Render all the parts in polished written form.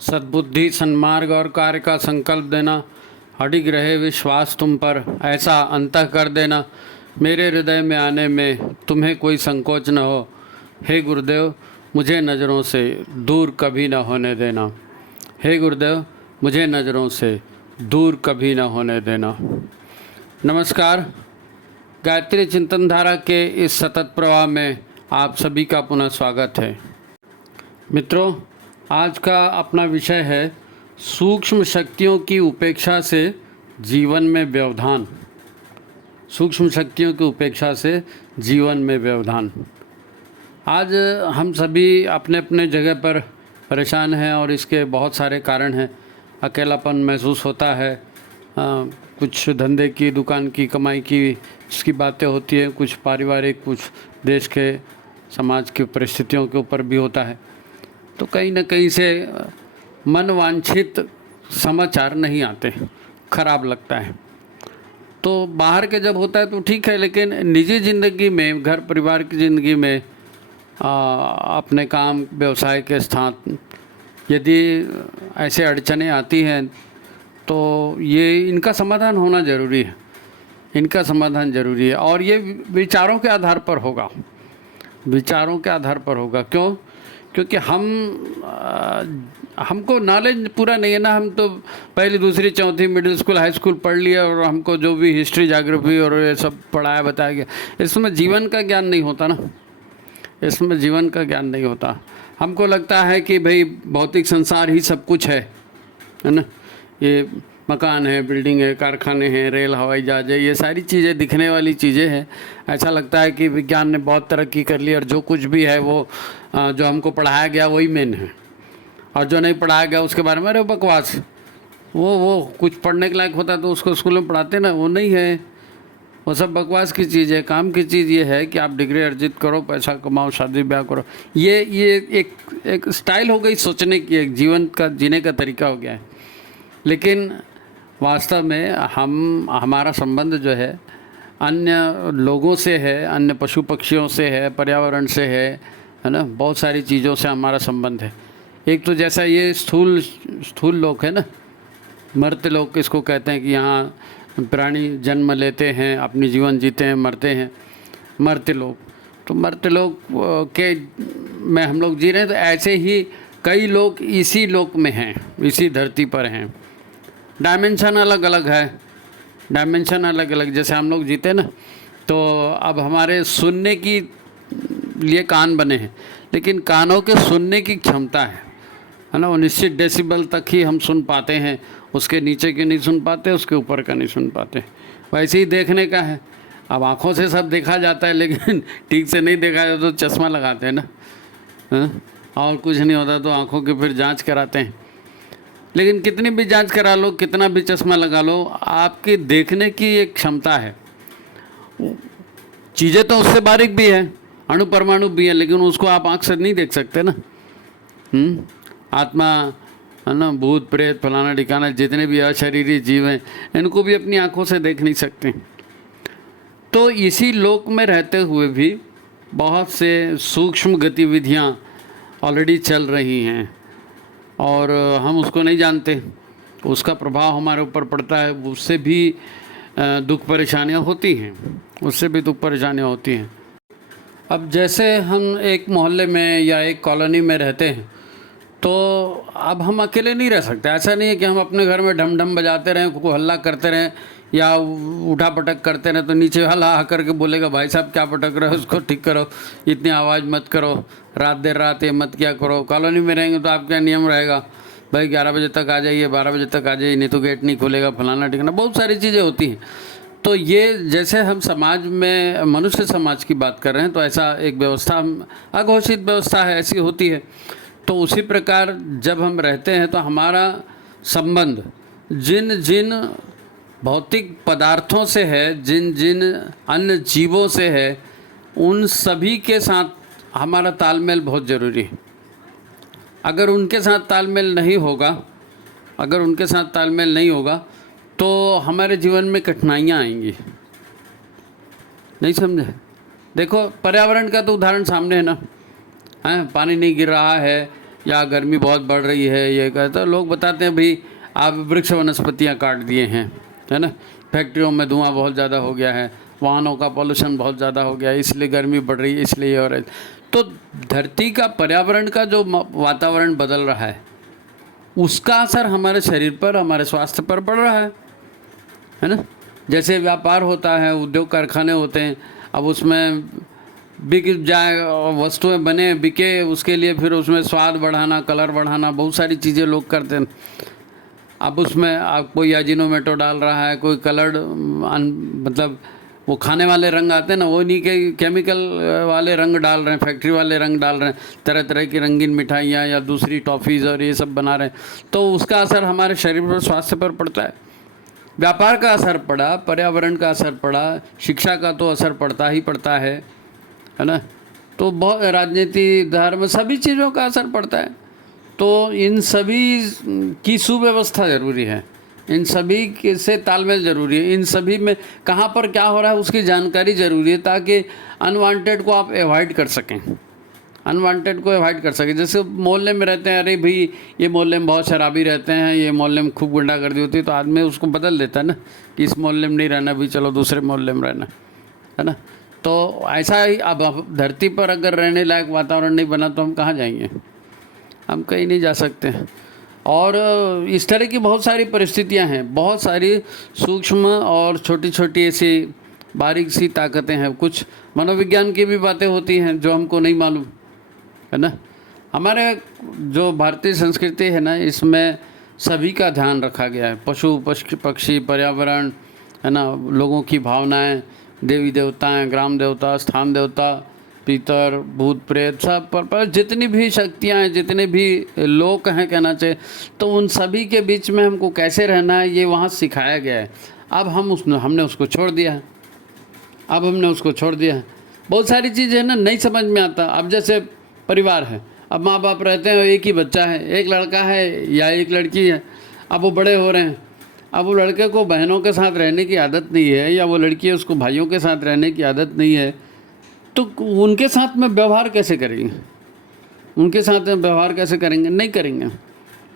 सद्बुद्धि, सन्मार्ग और कार्य का संकल्प देना, अडिग रहे विश्वास तुम पर, ऐसा अंतः कर देना मेरे हृदय में आने में तुम्हें कोई संकोच न हो। हे गुरुदेव, मुझे नज़रों से दूर कभी न होने देना। हे गुरुदेव, मुझे नज़रों से दूर कभी न होने देना। नमस्कार। गायत्री चिंतन धारा के इस सतत प्रवाह में आप सभी का पुनः स्वागत है। मित्रों, आज का अपना विषय है सूक्ष्म शक्तियों की उपेक्षा से जीवन में व्यवधान। सूक्ष्म शक्तियों की उपेक्षा से जीवन में व्यवधान। आज हम सभी अपने अपने जगह पर परेशान हैं और इसके बहुत सारे कारण हैं। अकेलापन महसूस होता है, कुछ धंधे की, दुकान की, कमाई की इसकी बातें होती हैं, कुछ पारिवारिक, कुछ देश के, समाज की परिस्थितियों के ऊपर भी होता है। तो कहीं न कहीं से मन वांछित समाचार नहीं आते, खराब लगता है। तो बाहर के जब होता है तो ठीक है, लेकिन निजी ज़िंदगी में, घर परिवार की ज़िंदगी में, अपने काम व्यवसाय के स्थान यदि ऐसे अड़चनें आती हैं तो ये इनका समाधान होना ज़रूरी है। इनका समाधान ज़रूरी है और ये विचारों के आधार पर होगा। विचारों के आधार पर होगा। क्यों? क्योंकि हमको नॉलेज पूरा नहीं है ना। हम तो पहली, दूसरी, चौथी, मिडिल स्कूल, हाई स्कूल पढ़ लिया और हमको जो भी हिस्ट्री, ज्योग्राफी और ये सब पढ़ाया बताया गया, इसमें जीवन का ज्ञान नहीं होता ना। इसमें जीवन का ज्ञान नहीं होता। हमको लगता है कि भाई भौतिक संसार ही सब कुछ है ना। ये मकान है, बिल्डिंग है, कारखाने हैं, रेल, हवाई जहाज है, ये सारी चीज़ें दिखने वाली चीज़ें हैं। ऐसा लगता है कि विज्ञान ने बहुत तरक्की कर ली और जो कुछ भी है वो जो हमको पढ़ाया गया वही मेन है, और जो नहीं पढ़ाया गया उसके बारे में अरे बकवास। वो कुछ पढ़ने के लायक होता है तो उसको स्कूल में पढ़ाते ना, वो नहीं है, वो सब बकवास की चीज़ है। काम की चीज़ ये है कि आप डिग्री अर्जित करो, पैसा कमाओ, शादी ब्याह करो। ये एक स्टाइल हो गई सोचने की, एक जीवन का जीने का तरीका हो गया है। लेकिन वास्तव में हमारा संबंध जो है अन्य लोगों से है, अन्य पशु पक्षियों से है, पर्यावरण से है ना। बहुत सारी चीज़ों से हमारा संबंध है। एक तो जैसा ये स्थूल लोक है ना, मर्त्य लोक इसको कहते हैं कि यहाँ प्राणी जन्म लेते हैं, अपनी जीवन जीते हैं, मरते हैं, मर्त्य लोक। तो मर्त्य लोक के में हम लोग जी रहे हैं। तो ऐसे ही कई लोग इसी लोक में हैं, इसी धरती पर हैं। डायमेंशन अलग अलग है, डायमेंशन अलग अलग। जैसे हम लोग जीते ना, तो अब हमारे सुनने की लिए कान बने हैं, लेकिन कानों के सुनने की क्षमता है ना। वो निश्चित डेसिबल तक ही हम सुन पाते हैं, उसके नीचे के नहीं सुन पाते, उसके ऊपर का नहीं सुन पाते। वैसे ही देखने का है। अब आँखों से सब देखा जाता है, लेकिन ठीक से नहीं देखा जाता तो चश्मा लगाते हैं ना, हाँ? और कुछ नहीं होता तो आँखों की फिर जांच कराते हैं। लेकिन कितनी भी जांच करा लो, कितना भी चश्मा लगा लो, आपकी देखने की एक क्षमता है। चीज़ें तो उससे बारीक भी है, अणु परमाणु भी है, लेकिन उसको आप आँख से नहीं देख सकते ना। आत्मा है ना, भूत प्रेत फलाना ठिकाना, जितने भी अशरीरी जीव हैं, इनको भी अपनी आँखों से देख नहीं सकते। तो इसी लोक में रहते हुए भी बहुत से सूक्ष्म गतिविधियाँ ऑलरेडी चल रही हैं और हम उसको नहीं जानते। उसका प्रभाव हमारे ऊपर पड़ता है, उससे भी दुख परेशानियाँ होती हैं, उससे भी दुख परेशानियाँ होती हैं। अब जैसे हम एक मोहल्ले में या एक कॉलोनी में रहते हैं, तो अब हम अकेले नहीं रह सकते। ऐसा नहीं है कि हम अपने घर में ढम ढम बजाते रहें, को हल्ला करते रहें या उठा पटक करते रहें तो नीचे हल्ला करके बोलेगा भाई साहब क्या पटक रहे हो, उसको ठीक करो, इतनी आवाज़ मत करो, रात देर रात ये मत क्या करो। कॉलोनी में रहेंगे तो आपका नियम रहेगा भाई 11 बजे तक आ जाइए, 12 बजे तक आ जाइए, नहीं तो गेट नहीं खुलेगा, फलाना ठिकाना, बहुत सारी चीज़ें होती हैं। तो ये जैसे हम समाज में, मनुष्य समाज की बात कर रहे हैं, तो ऐसा एक व्यवस्था, अघोषित व्यवस्था है, ऐसी होती है। तो उसी प्रकार जब हम रहते हैं तो हमारा संबंध जिन जिन भौतिक पदार्थों से है, जिन जिन अन्य जीवों से है, उन सभी के साथ हमारा तालमेल बहुत ज़रूरी है। अगर उनके साथ तालमेल नहीं होगा, अगर उनके साथ तालमेल नहीं होगा तो हमारे जीवन में कठिनाइयाँ आएंगी। नहीं समझे? देखो पर्यावरण का तो उदाहरण सामने है ना, पानी नहीं गिर रहा है या गर्मी बहुत बढ़ रही है, ये कहते हैं लोग बताते हैं भाई आप वृक्ष वनस्पतियाँ काट दिए हैं, है ना, फैक्ट्रियों में धुआं बहुत ज़्यादा हो गया है, वाहनों का पॉल्यूशन बहुत ज़्यादा हो गया है, इसलिए गर्मी बढ़ रही है, इसलिए और तो धरती का पर्यावरण का जो वातावरण बदल रहा है उसका असर हमारे शरीर पर, हमारे स्वास्थ्य पर पड़ रहा है ना। जैसे व्यापार होता है, उद्योग कारखाने होते हैं, अब उसमें बिक जाए वस्तुएं बने बिके, उसके लिए फिर उसमें स्वाद बढ़ाना, कलर बढ़ाना, बहुत सारी चीज़ें लोग करते हैं। अब उसमें आप कोई अजीनोमोटो डाल रहा है, कोई कलर्ड मतलब वो खाने वाले रंग आते हैं ना, वो नहीं के केमिकल वाले रंग डाल रहे हैं, फैक्ट्री वाले रंग डाल रहे हैं, तरह तरह की रंगीन मिठाइयाँ या दूसरी टॉफ़ीज़ और ये सब बना रहे हैं, तो उसका असर हमारे शरीर पर, स्वास्थ्य पर पड़ता है। व्यापार का असर पड़ा, पर्यावरण का असर पड़ा, शिक्षा का तो असर पड़ता ही पड़ता है ना। तो बहुत राजनीति, धर्म, सभी चीज़ों का असर पड़ता है। तो इन सभी की सुव्यवस्था ज़रूरी है, इन सभी से तालमेल ज़रूरी है, इन सभी में कहाँ पर क्या हो रहा है उसकी जानकारी ज़रूरी है, ताकि अनवांटेड को आप अवॉइड कर सकें, अनवांटेड को अवॉइड कर सकें। जैसे मोहल्ले में रहते हैं, अरे भाई ये मोहल्ले में बहुत शराबी रहते हैं, ये मोहल्ले में खूब गुंडागर्दी होती है, तो आदमी उसको बदल देता है ना कि इस मोहल्ले में नहीं रहना भी, चलो दूसरे मोहल्ले में रहना, है ना। तो ऐसा ही अब धरती पर अगर रहने लायक वातावरण नहीं बना तो हम कहाँ जाएंगे, हम कहीं नहीं जा सकते। और इस तरह की बहुत सारी परिस्थितियां हैं, बहुत सारी सूक्ष्म और छोटी छोटी ऐसी बारीक सी ताकतें हैं, कुछ मनोविज्ञान की भी बातें होती हैं जो हमको नहीं मालूम, है ना। हमारे जो भारतीय संस्कृति है ना, इसमें सभी का ध्यान रखा गया है, पशु पक्षी, पर्यावरण, है ना, लोगों की भावनाएं, देवी देवताएं, ग्राम देवता, स्थान देवता, पितर, भूत प्रेत, सब पर जितनी भी शक्तियाँ हैं, जितने भी लोक हैं कहना चाहिए, तो उन सभी के बीच में हमको कैसे रहना है ये वहाँ सिखाया गया है। अब हमने उसको छोड़ दिया है, अब हमने उसको छोड़ दिया है। बहुत सारी चीज़ें ना नहीं समझ में आता। अब जैसे परिवार है, अब माँ बाप रहते हैं, एक ही बच्चा है, एक लड़का है या एक लड़की है, अब वो बड़े हो रहे हैं, अब वो लड़के को बहनों के साथ रहने की आदत नहीं है, या वो लड़की है उसको भाइयों के साथ रहने की आदत नहीं है, तो उनके साथ में व्यवहार कैसे करेंगे, उनके साथ में व्यवहार कैसे करेंगे, नहीं करेंगे,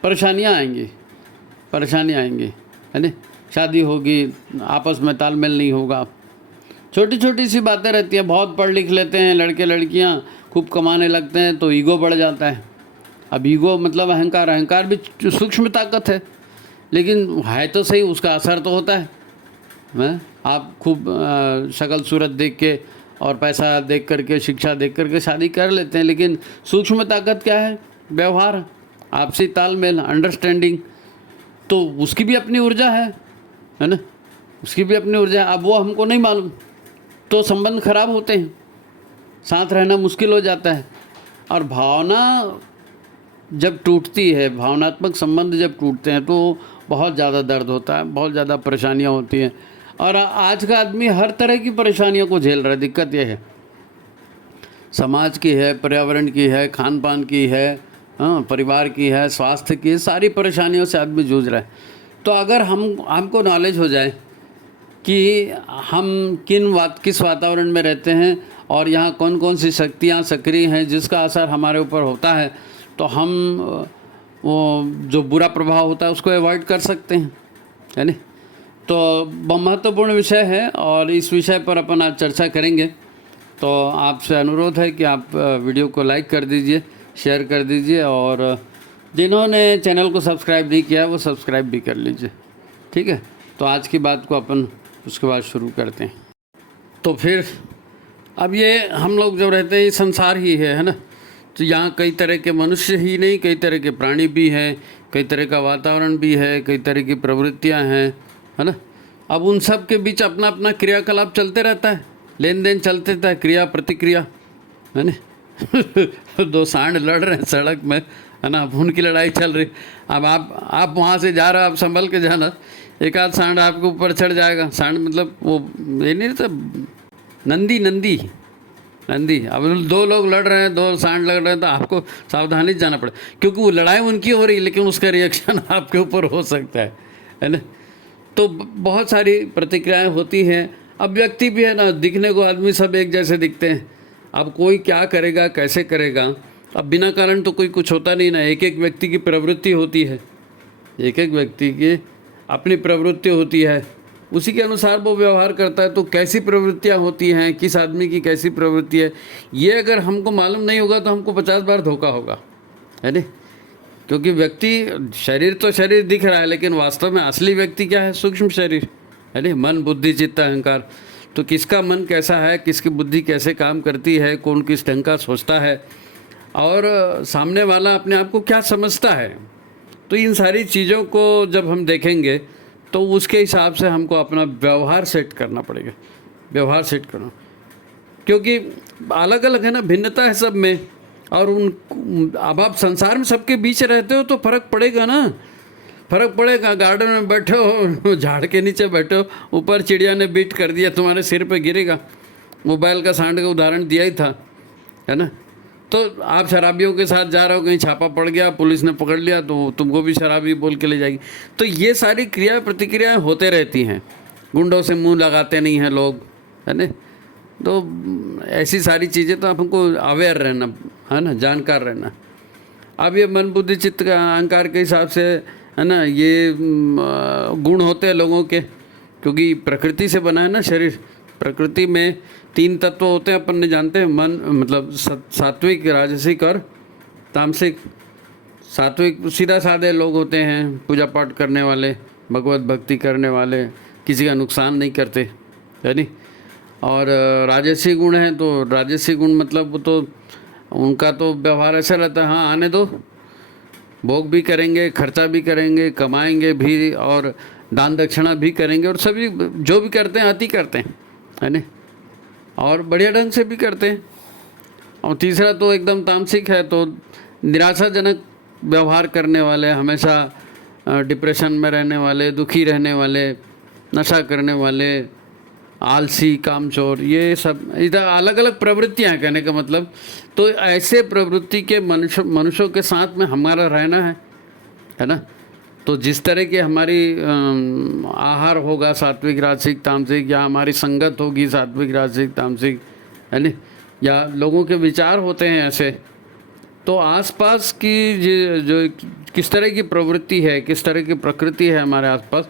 परेशानियाँ आएंगी, है ना। शादी होगी, आपस में तालमेल नहीं होगा, छोटी छोटी सी बातें रहती हैं। बहुत पढ़ लिख लेते हैं लड़के लड़कियां, खूब कमाने लगते हैं तो ईगो बढ़ जाता है। अब ईगो मतलब अहंकार, अहंकार भी सूक्ष्म ताकत है, लेकिन है तो सही, उसका असर तो होता है। आप खूब शक्ल सूरत देख के और पैसा देख करके, शिक्षा देख करके शादी कर लेते हैं, लेकिन सूक्ष्म ताकत क्या है, व्यवहार, आपसी तालमेल, अंडरस्टैंडिंग, तो उसकी भी अपनी ऊर्जा है ना, उसकी भी अपनी ऊर्जा है। अब वो हमको नहीं मालूम, तो संबंध खराब होते हैं, साथ रहना मुश्किल हो जाता है। और भावना जब टूटती है, भावनात्मक संबंध जब टूटते हैं तो बहुत ज़्यादा दर्द होता है, बहुत ज़्यादा परेशानियाँ होती हैं। और आज का आदमी हर तरह की परेशानियों को झेल रहा है। दिक्कत यह है, समाज की है, पर्यावरण की है, खान पान की है, परिवार की है, स्वास्थ्य की है, सारी परेशानियों से आदमी जूझ रहा है। तो अगर हमको नॉलेज हो जाए कि हम किस वातावरण में रहते हैं और यहाँ कौन कौन सी शक्तियाँ सक्रिय हैं जिसका असर हमारे ऊपर होता है, तो हम वो जो बुरा प्रभाव होता है उसको अवॉइड कर सकते हैं, है ना। तो बहुत महत्वपूर्ण विषय है और इस विषय पर अपन आज चर्चा करेंगे। तो आपसे अनुरोध है कि आप वीडियो को लाइक कर दीजिए, शेयर कर दीजिए, और जिन्होंने चैनल को सब्सक्राइब नहीं किया वो सब्सक्राइब भी कर लीजिए, ठीक है। तो आज की बात को अपन उसके बाद शुरू करते हैं। तो फिर अब ये हम लोग जो रहते हैं ये संसार ही है ना। तो यहाँ कई तरह के मनुष्य ही नहीं, कई तरह के प्राणी भी हैं, कई तरह का वातावरण भी है, कई तरह की प्रवृत्तियाँ हैं, है ना। अब उन सब के बीच अपना अपना क्रियाकलाप चलते रहता है, लेन देन चलते रहता है, क्रिया प्रतिक्रिया, है ना। दो सांड लड़ रहे हैं सड़क में, है ना, अब उनकी लड़ाई चल रही। अब आप वहाँ से जा रहे हो, आप संभल के जाना, एक आध सांड आपके ऊपर चढ़ जाएगा। सांड मतलब वो ये नहीं रहता, नंदी। अब दो लोग लड़ रहे हैं, दो सांड लड़ रहे हैं, तो आपको सावधानी से जाना पड़े, क्योंकि वो लड़ाई उनकी हो रही है लेकिन उसका रिएक्शन आपके ऊपर हो सकता है ना। तो बहुत सारी प्रतिक्रियाएं होती हैं। अब व्यक्ति भी है ना, दिखने को आदमी सब एक जैसे दिखते हैं। अब कोई क्या करेगा, कैसे करेगा, अब बिना कारण तो कोई कुछ होता नहीं ना, एक एक व्यक्ति की प्रवृत्ति होती है, एक एक व्यक्ति की अपनी प्रवृत्ति होती है, उसी के अनुसार वो व्यवहार करता है। तो कैसी प्रवृत्तियाँ होती हैं, किस आदमी की कैसी प्रवृत्ति है, ये अगर हमको मालूम नहीं होगा तो हमको 50 बार धोखा होगा, है नहीं? क्योंकि व्यक्ति, शरीर तो शरीर दिख रहा है, लेकिन वास्तव में असली व्यक्ति क्या है? सूक्ष्म शरीर, है नहीं? मन, बुद्धि, चित्त, अहंकार। तो किसका मन कैसा है, किसकी बुद्धि कैसे काम करती है, कौन किस ढंग का सोचता है, और सामने वाला अपने आप को क्या समझता है, तो इन सारी चीज़ों को जब हम देखेंगे तो उसके हिसाब से हमको अपना व्यवहार सेट करना पड़ेगा, व्यवहार सेट करना, क्योंकि अलग अलग है ना, भिन्नता है सब में। और अब आप संसार में सबके बीच रहते हो तो फर्क पड़ेगा ना, फर्क पड़ेगा। गार्डन में बैठे हो, झाड़ के नीचे बैठे हो, ऊपर चिड़िया ने बीट कर दिया, तुम्हारे सिर पे गिरेगा। मोबाइल का सांड का उदाहरण दिया ही था, है ना? तो आप शराबियों के साथ जा रहे हो, कहीं छापा पड़ गया, पुलिस ने पकड़ लिया, तो तुमको भी शराबी बोल के ले जाएगी। तो ये सारी क्रिया प्रतिक्रियाएं होते रहती हैं। गुंडों से मुंह लगाते नहीं हैं लोग, है ना? तो ऐसी सारी चीज़ें तो हमको अवेयर रहना, है ना, जानकार रहना। अब ये मन, बुद्धि, चित्त का अहंकार के हिसाब से, है ना, ये गुण होते हैं लोगों के, क्योंकि प्रकृति से बना है ना शरीर। प्रकृति में 3 तत्व होते हैं, अपन ने जानते हैं। मन मतलब सात्विक, राजसिक और तामसिक। सात्विक सीधा साधे लोग होते हैं, पूजा पाठ करने वाले, भगवत भक्ति करने वाले, किसी का नुकसान नहीं करते, है नहीं? और राजसी गुण है, तो राजसी गुण मतलब वो तो उनका तो व्यवहार ऐसा रहता है, हाँ आने दो, भोग भी करेंगे, खर्चा भी करेंगे, कमाएंगे भी, और दान दक्षिणा भी करेंगे, और सभी जो भी करते हैं अति करते हैं, है नहीं? और बढ़िया ढंग से भी करते हैं। और तीसरा तो एकदम तामसिक है, तो निराशाजनक व्यवहार करने वाले, हमेशा डिप्रेशन में रहने वाले, दुखी रहने वाले, नशा करने वाले, आलसी, कामचोर, ये सब इधर अलग अलग प्रवृत्तियाँ, कहने का मतलब। तो ऐसे प्रवृत्ति के मनुष्यों के साथ में हमारा रहना है ना? तो जिस तरह की हमारी आहार होगा, सात्विक, राजसिक, तामसिक, या हमारी संगत होगी सात्विक, राजसिक, तामसिक, है ना, या लोगों के विचार होते हैं ऐसे, तो आसपास की जो किस तरह की प्रवृत्ति है, किस तरह की प्रकृति है हमारे आसपास,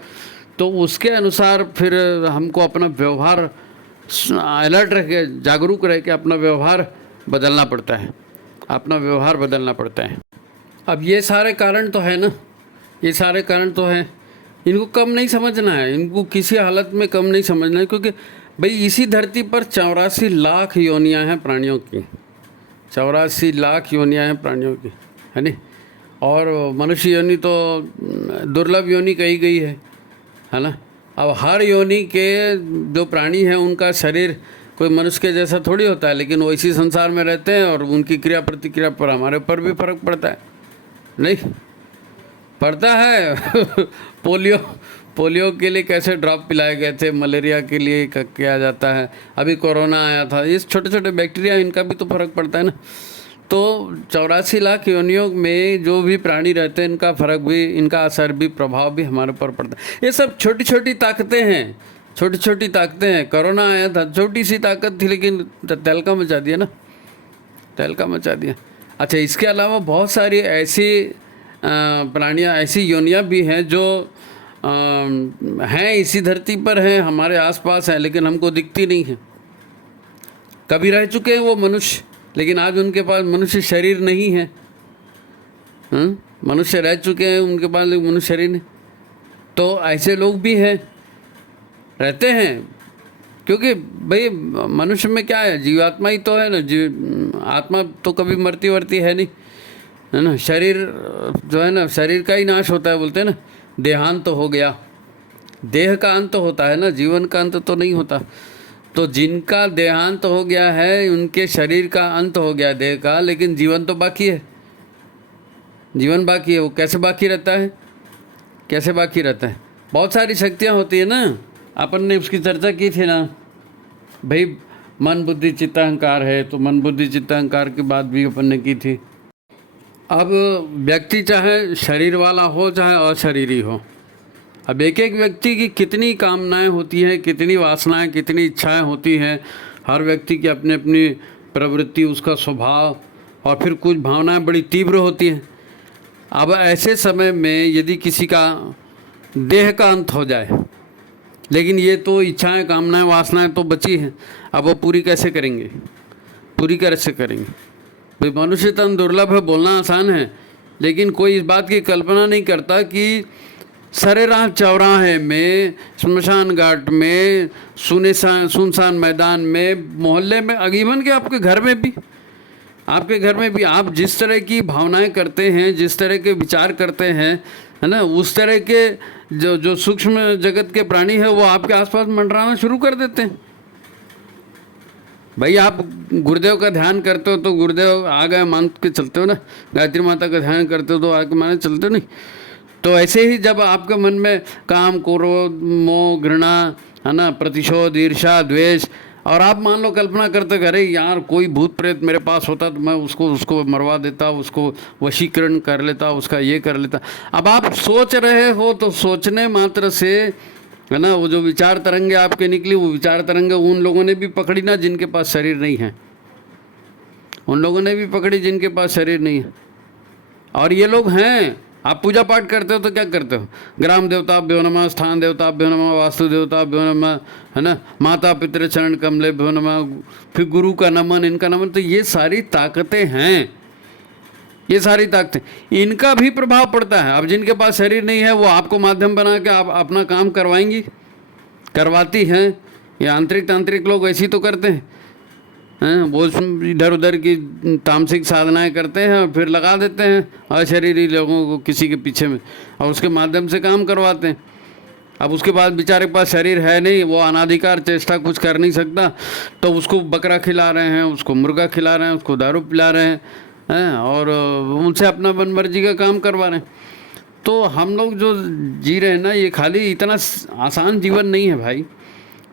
तो उसके अनुसार फिर हमको अपना व्यवहार अलर्ट रह के, जागरूक रह के अपना व्यवहार बदलना पड़ता है, अपना व्यवहार बदलना पड़ता है। अब ये सारे कारण तो है ना, ये सारे कारण तो हैं, इनको कम नहीं समझना है, इनको किसी हालत में कम नहीं समझना है, क्योंकि भाई इसी धरती पर 84 लाख योनियाँ हैं प्राणियों की, 84 लाख योनियाँ हैं प्राणियों की, है नहीं? और मनुष्य योनि तो दुर्लभ योनि कही गई है ना? अब हर योनि के जो प्राणी हैं उनका शरीर कोई मनुष्य के जैसा थोड़ी होता है, लेकिन वो इसी संसार में रहते हैं, और उनकी क्रिया प्रतिक्रिया पर हमारे ऊपर भी फर्क पड़ता है, नहीं पड़ता है? पोलियो के लिए कैसे ड्रॉप पिलाए गए थे, मलेरिया के लिए किया जाता है, अभी कोरोना आया था, ये छोटे छोटे बैक्टीरिया, इनका भी तो फर्क पड़ता है ना। तो 84 लाख योनियों में जो भी प्राणी रहते हैं, इनका फर्क भी, इनका असर भी, प्रभाव भी हमारे ऊपर पड़ता है। ये सब छोटी छोटी ताकतें हैं, छोटी छोटी ताकतें हैं। कोरोना आया था, छोटी सी ताकत थी, लेकिन तहलका मचा दिया ना, तहलका मचा दिया। अच्छा, इसके अलावा बहुत सारी ऐसी प्राणियाँ, ऐसी योनियाँ भी हैं जो हैं, इसी धरती पर हैं, हमारे आसपास हैं, लेकिन हमको दिखती नहीं है। कभी रह चुके हैं वो मनुष्य, लेकिन आज उनके पास मनुष्य शरीर नहीं है। मनुष्य रह चुके हैं, उनके पास मनुष्य शरीर नहीं। तो ऐसे लोग भी हैं, रहते हैं, क्योंकि भाई मनुष्य में क्या है, जीवात्मा ही तो है ना, आत्मा तो कभी मरती वरती है नहीं, है ना? शरीर जो है ना, शरीर का ही नाश होता है, बोलते हैं ना, देहांत तो हो गया, देह का अंत होता है ना, जीवन का अंत तो नहीं होता। तो जिनका देहांत हो गया है, उनके शरीर का अंत हो गया, देह का, लेकिन जीवन तो बाकी है, जीवन बाकी है। वो कैसे बाकी रहता है, कैसे बाकी रहता है? बहुत सारी शक्तियाँ होती है ना, अपन ने उसकी चर्चा की थी ना भाई, मन, बुद्धि, चित्त, अहंकार है, तो मन, बुद्धि, चित्त, अहंकार की बात भी अपन ने की थी। अब व्यक्ति चाहे शरीर वाला हो चाहे अशरीरी हो, अब एक एक व्यक्ति की कितनी कामनाएं होती हैं, कितनी वासनाएं, कितनी इच्छाएं होती हैं। हर व्यक्ति की अपनी अपनी प्रवृत्ति, उसका स्वभाव, और फिर कुछ भावनाएं बड़ी तीव्र होती हैं। अब ऐसे समय में यदि किसी का देह का अंत हो जाए, लेकिन ये तो इच्छाएं, कामनाएं, वासनाएं तो बची हैं, अब वो पूरी कैसे करेंगे? पूरी कैसे करेंगे भाई? मनुष्य तन दुर्लभ है, बोलना आसान है, लेकिन कोई इस बात की कल्पना नहीं करता कि सरेराह चौराहे में, श्मशान घाट में, सुनसान मैदान में, मोहल्ले में, अगीवन के आपके घर में भी, आपके घर में भी आप जिस तरह की भावनाएं करते हैं, जिस तरह के विचार करते हैं, है ना, उस तरह के जो सूक्ष्म जगत के प्राणी है वो आपके आसपास मंडराना शुरू कर देते हैं। भाई आप गुरुदेव का ध्यान करते हो तो गुरुदेव आ गए मान के चलते हो ना, गायत्री माता का ध्यान करते हो तो आके माने चलते हो नहीं। तो ऐसे ही जब आपके मन में काम, क्रोध, मोह, घृणा, है ना, प्रतिशोध, ईर्ष्या, द्वेष, और आप मान लो कल्पना करते अरे यार कोई भूत प्रेत मेरे पास होता तो मैं उसको मरवा देता, उसको वशीकरण कर लेता, उसका ये कर लेता। अब आप सोच रहे हो तो सोचने मात्र से, है ना, वो जो विचार तरंगे आपके निकली, वो विचार तरंगे उन लोगों ने भी पकड़ी ना जिनके पास शरीर नहीं है, उन लोगों ने भी पकड़ी जिनके पास शरीर नहीं है। और ये लोग हैं। आप पूजा पाठ करते हो तो क्या करते हो? ग्राम देवताभ्यो नमः, स्थान देवताभ्यो नमः, वास्तु देवताभ्यो नमः, है ना, माता पितृ चरण कमलेभ्यो नमः, फिर गुरु का नमन, इनका नमन। तो ये सारी ताकतें हैं, ये सारी ताकतें, इनका भी प्रभाव पड़ता है। अब जिनके पास शरीर नहीं है वो आपको माध्यम बना के आप अपना काम करवाएंगी, करवाती हैं। ये आंतरिक तांत्रिक लोग ऐसी तो करते हैं, वो इधर उधर की तामसिक साधनाएं करते हैं और फिर लगा देते हैं अशरीरी लोगों को किसी के पीछे में, और उसके माध्यम से काम करवाते हैं। अब उसके बाद बेचारे के पास शरीर है नहीं, वो अनाधिकार चेष्टा कुछ कर नहीं सकता, तो उसको बकरा खिला रहे हैं, उसको मुर्गा खिला रहे हैं, उसको दारू पिला रहे हैं, और उनसे अपना मन मर्जी का काम करवा रहे हैं। तो हम लोग जो जी रहे हैं ना, ये खाली इतना आसान जीवन नहीं है भाई,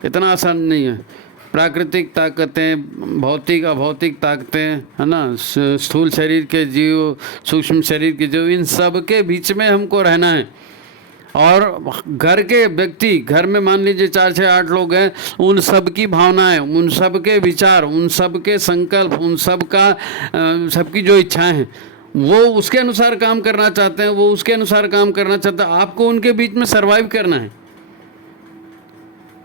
इतना आसान नहीं है। प्राकृतिक ताकतें, भौतिक अभौतिक ताकतें, है ना, स्थूल शरीर के जीव, सूक्ष्म शरीर के जीव, इन सब के बीच में हमको रहना है। और घर के व्यक्ति, घर में मान लीजिए 4, 6, 8 लोग हैं, उन सब की भावनाएं, उन सब के विचार, उन सब के संकल्प, उन सब का सबकी जो इच्छाएं हैं वो उसके अनुसार काम करना चाहते हैं, वो उसके अनुसार काम करना चाहते हैं। आपको उनके बीच में सरवाइव करना है।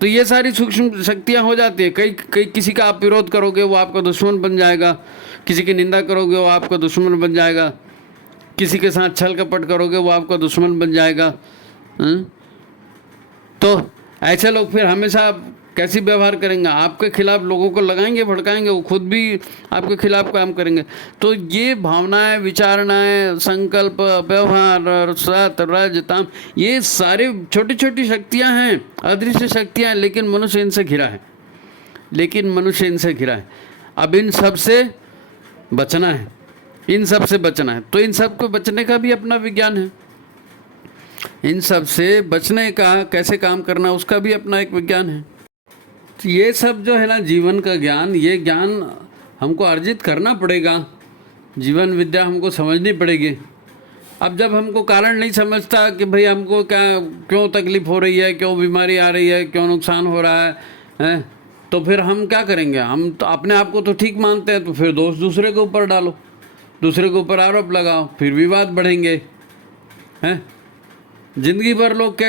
तो ये सारी सूक्ष्म शक्तियाँ हो जाती है। कई किसी का आप विरोध करोगे वो आपका दुश्मन बन जाएगा, किसी की निंदा करोगे वो आपका दुश्मन बन जाएगा, किसी के साथ छल कपट करोगे वो आपका दुश्मन बन जाएगा। तो ऐसे लोग फिर हमेशा कैसी व्यवहार करेंगे? आपके खिलाफ लोगों को लगाएंगे, भड़काएंगे, वो खुद भी आपके खिलाफ काम करेंगे। तो ये भावनाएं, विचारणाएं, संकल्प, व्यवहार, सत, रज, ताम, ये सारी छोटी छोटी शक्तियां हैं, अदृश्य शक्तियां हैं, लेकिन मनुष्य इनसे घिरा है, लेकिन मनुष्य इनसे घिरा है। अब इन सब से बचना है, इन सब से बचना है। तो इन सब को बचने का भी अपना विज्ञान है, इन सब से बचने का कैसे काम करना उसका भी अपना एक विज्ञान है। तो ये सब जो है ना जीवन का ज्ञान, ये ज्ञान हमको अर्जित करना पड़ेगा, जीवन विद्या हमको समझनी पड़ेगी। अब जब हमको कारण नहीं समझता कि भाई हमको क्यों तकलीफ़ हो रही है, क्यों बीमारी आ रही है, क्यों नुकसान हो रहा है, तो फिर हम क्या करेंगे? हम तो अपने आप को तो ठीक मानते हैं, तो फिर दोष दूसरे के ऊपर डालो, दूसरे के ऊपर आरोप लगाओ, फिर विवाद बढ़ेंगे, हैं। जिंदगी भर लोग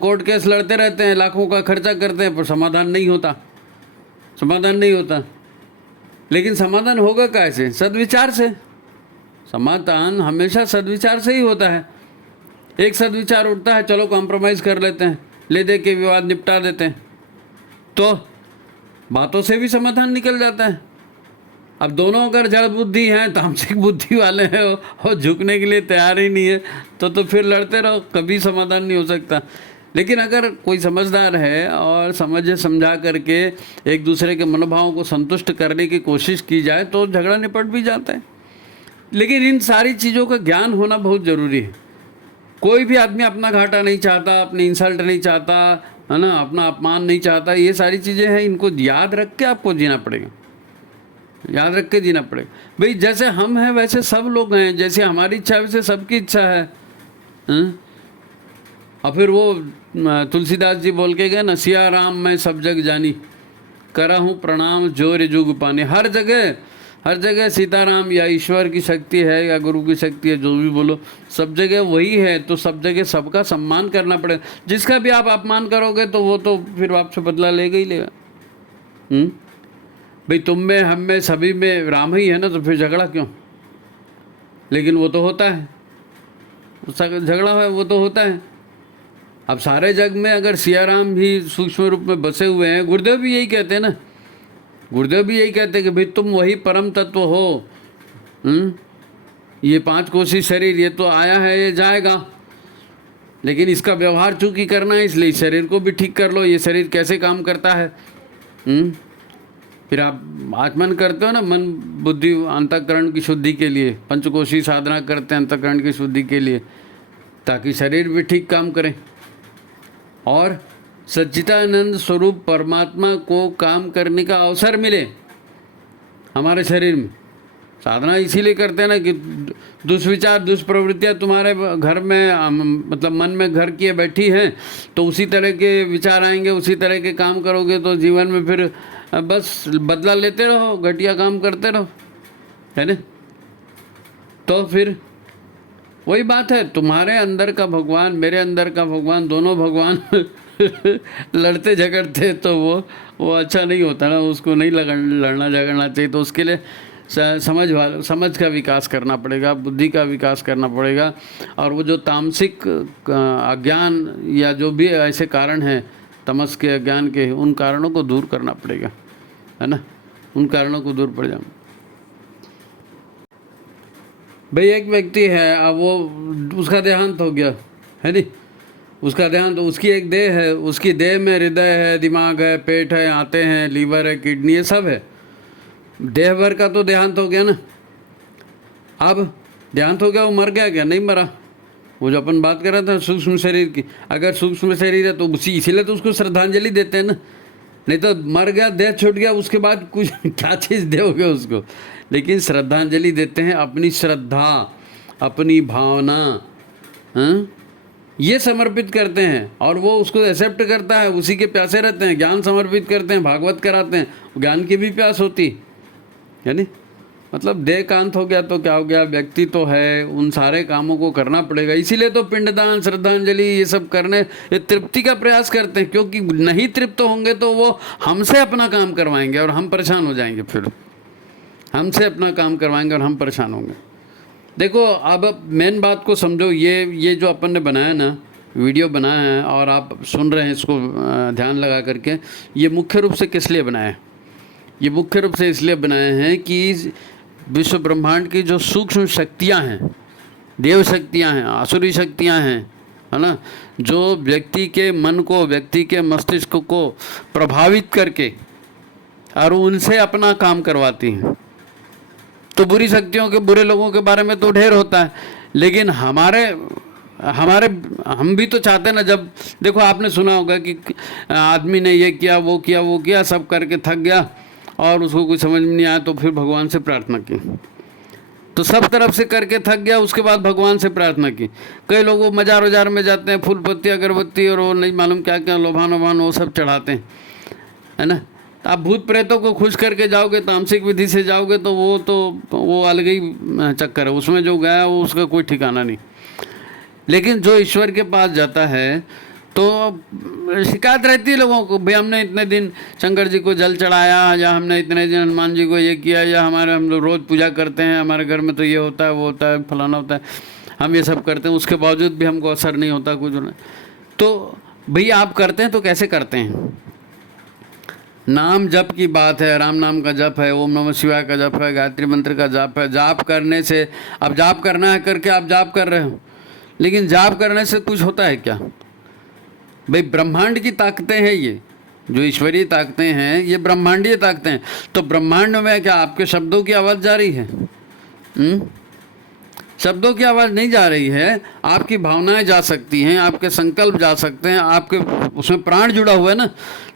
कोर्ट केस लड़ते रहते हैं, लाखों का खर्चा करते हैं, पर समाधान नहीं होता, समाधान नहीं होता। लेकिन समाधान होगा कैसे? सद्विचार से। समाधान हमेशा सद्विचार से ही होता है। एक सद्विचार उठता है, चलो कॉम्प्रोमाइज़ कर लेते हैं, ले दे के विवाद निपटा देते हैं, तो बातों से भी समाधान निकल जाता है। अब दोनों अगर जड़ बुद्धि हैं, तामसिक बुद्धि वाले हैं और झुकने के लिए तैयार ही नहीं है, तो फिर लड़ते रहो, कभी समाधान नहीं हो सकता। लेकिन अगर कोई समझदार है और समझा करके एक दूसरे के मनोभावों को संतुष्ट करने की कोशिश की जाए तो झगड़ा निपट भी जाता है। लेकिन इन सारी चीज़ों का ज्ञान होना बहुत ज़रूरी है। कोई भी आदमी अपना घाटा नहीं चाहता, अपनी इंसल्ट नहीं चाहता, है ना, अपना अपमान नहीं चाहता। ये सारी चीज़ें हैं, इनको याद रख के आपको जीना पड़ेगा, याद रख के जीना पड़ेगा। भाई जैसे हम हैं वैसे सब लोग हैं, जैसे हमारी इच्छा है वैसे सबकी इच्छा है। और फिर वो तुलसीदास जी बोल के गए ना, सिया राम मैं सब जग जानी, करा हूँ प्रणाम जोर जुग पानी। हर जगह हर जगह सीताराम या ईश्वर की शक्ति है या गुरु की शक्ति है, जो भी बोलो, सब जगह वही है। तो सब जगह सबका सम्मान करना पड़ेगा। जिसका भी आप अपमान करोगे तो वो तो फिर आपसे बदला लेगा ही लेगा। भाई तुम में, हम में, सभी में राम ही है ना, तो फिर झगड़ा क्यों? लेकिन वो तो होता है, उसका झगड़ा है वो तो होता है। अब सारे जग में अगर सिया राम भी सूक्ष्म रूप में बसे हुए हैं, गुरुदेव भी यही कहते हैं ना, गुरुदेव भी यही कहते हैं कि भाई तुम वही परम तत्व हो। ये 5 कोसी शरीर ये तो आया है, ये जाएगा, लेकिन इसका व्यवहार चूंकि करना है, इसलिए शरीर को भी ठीक कर लो। ये शरीर कैसे काम करता है, फिर आप आचमन करते हो ना, मन बुद्धि अंतःकरण की शुद्धि के लिए, पंचकोशी साधना करते हैं अंतःकरण की शुद्धि के लिए, ताकि शरीर भी ठीक काम करे और सच्चिदानंद स्वरूप परमात्मा को काम करने का अवसर मिले हमारे शरीर में। साधना इसीलिए करते हैं ना कि दुष्विचार दुष्प्रवृत्तियाँ तुम्हारे घर में, मतलब मन में घर किए बैठी हैं, तो उसी तरह के विचार आएंगे, उसी तरह के काम करोगे तो जीवन में फिर बस बदला लेते रहो, घटिया काम करते रहो, है ना। तो फिर वही बात है, तुम्हारे अंदर का भगवान, मेरे अंदर का भगवान, दोनों भगवान लड़ते झगड़ते तो वो अच्छा नहीं होता ना, उसको नहीं लड़ना झगड़ना चाहिए। तो उसके लिए समझ का विकास करना पड़ेगा, बुद्धि का विकास करना पड़ेगा, और वो जो तामसिक अज्ञान या जो भी ऐसे कारण हैं तमस के, अज्ञान के, उन कारणों को दूर करना पड़ेगा, है ना, उन कारणों को दूर पड़ जाओ। भाई एक व्यक्ति है, अब वो उसका देहांत हो गया है नहीं, उसका देहांत, उसकी एक देह है, उसकी देह में हृदय है, दिमाग है, पेट है, आंतें हैं, लीवर है, किडनी है, सब है। देह भर का तो देहांत हो गया ना। अब देहांत हो गया, वो मर गया क्या? नहीं मरा। वो जो अपन बात कर रहा था सूक्ष्म शरीर की, अगर सूक्ष्म शरीर है तो उसी, इसीलिए तो उसको श्रद्धांजलि देते हैं ना, नहीं तो मर गया, देह छूट गया, उसके बाद कुछ क्या चीज़ दोगे उसको। लेकिन श्रद्धांजलि देते हैं, अपनी श्रद्धा, अपनी भावना, ये समर्पित करते हैं, और वो उसको एक्सेप्ट करता है, उसी के प्यासे रहते हैं। ज्ञान समर्पित करते हैं, भागवत कराते हैं, ज्ञान की भी प्यास होती है नहीं। मतलब देह कांत हो गया तो क्या हो गया, व्यक्ति तो है, उन सारे कामों को करना पड़ेगा। इसीलिए तो पिंडदान, श्रद्धांजलि, ये सब करने, ये तृप्ति का प्रयास करते हैं, क्योंकि नहीं तृप्त होंगे तो वो हमसे अपना काम करवाएंगे और हम परेशान हो जाएंगे। फिर हमसे अपना काम करवाएंगे और हम परेशान होंगे। देखो अब मेन बात को समझो, ये जो अपन ने बनाया ना, वीडियो बनाया है और आप सुन रहे हैं इसको ध्यान लगा करके, ये मुख्य रूप से किस लिए बनाया है? ये मुख्य रूप से इसलिए बनाए हैं कि विश्व ब्रह्मांड की जो सूक्ष्म शक्तियाँ हैं, देव शक्तियाँ हैं, आसुरी शक्तियाँ हैं, है ना, जो व्यक्ति के मन को, व्यक्ति के मस्तिष्क को प्रभावित करके और उनसे अपना काम करवाती हैं। तो बुरी शक्तियों के, बुरे लोगों के बारे में तो ढेर होता है, लेकिन हम भी तो चाहते हैं ना। जब देखो आपने सुना होगा कि आदमी ने ये किया, वो किया, वो किया, सब करके थक गया और उसको कुछ समझ में नहीं आया, तो फिर भगवान से प्रार्थना की। तो सब तरफ से करके थक गया, उसके बाद भगवान से प्रार्थना की। कई लोग वो मजार में जाते हैं, फूल पत्ती अगरबत्ती और वो नहीं मालूम क्या क्या लोभान वो सब चढ़ाते हैं, है ना। आप भूत प्रेतों को खुश करके जाओगे, तामसिक विधि से जाओगे, तो वो अलग ही चक्कर है, उसमें जो गया वो उसका कोई ठिकाना नहीं। लेकिन जो ईश्वर के पास जाता है तो शिकायत रहती है लोगों को, भाई हमने इतने दिन शंकर जी को जल चढ़ाया, या हमने इतने दिन हनुमान जी को ये किया, या हम लोग रोज़ पूजा करते हैं, हमारे घर में तो ये होता है, वो होता है, फलाना होता है, हम ये सब करते हैं, उसके बावजूद भी हमको असर नहीं होता कुछ नहीं। तो भैया आप करते हैं तो कैसे करते हैं? नाम जप की बात है, राम नाम का जप है, ओम नमः शिवाय का जप है, गायत्री मंत्र का जप है। जाप करने से, अब जाप करना है करके आप जाप कर रहे हो, लेकिन जाप करने से कुछ होता है क्या? भाई ब्रह्मांड की ताकतें हैं, ये जो ईश्वरीय ताकतें हैं, ये ब्रह्मांडीय ताकतें हैं। तो ब्रह्मांड में क्या आपके शब्दों की आवाज़ जा रही है? शब्दों की आवाज़ नहीं जा रही है, आपकी भावनाएं जा सकती हैं, आपके संकल्प जा सकते हैं, आपके उसमें प्राण जुड़ा हुआ है ना।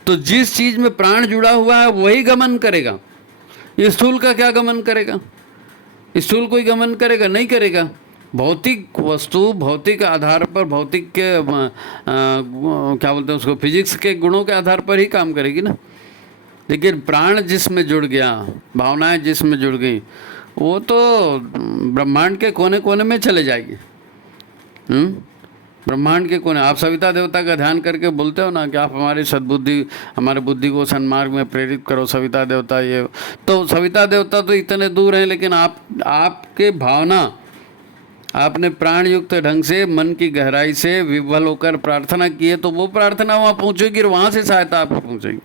तो जिस चीज़ में प्राण जुड़ा हुआ है वही गमन करेगा। ये स्थूल का क्या गमन करेगा? स्थूल कोई गमन करेगा? नहीं करेगा। भौतिक वस्तु भौतिक आधार पर, भौतिक के क्या बोलते हैं उसको, फिजिक्स के गुणों के आधार पर ही काम करेगी ना। लेकिन प्राण जिसमें जुड़ गया, भावनाएं जिसमें जुड़ गई, वो तो ब्रह्मांड के कोने कोने में चले जाएगी। ब्रह्मांड के कोने। आप सविता देवता का ध्यान करके बोलते हो ना कि आप हमारी सद्बुद्धि, हमारे बुद्धि को सन्मार्ग में प्रेरित करो, सविता देवता ये। तो सविता देवता तो इतने दूर हैं, लेकिन आपके भावना, आपने प्राण युक्त ढंग से मन की गहराई से विह्वल होकर प्रार्थना की है, तो वो प्रार्थना वहाँ पहुँचेगी और वहाँ से सहायता आपको पहुँचेगी।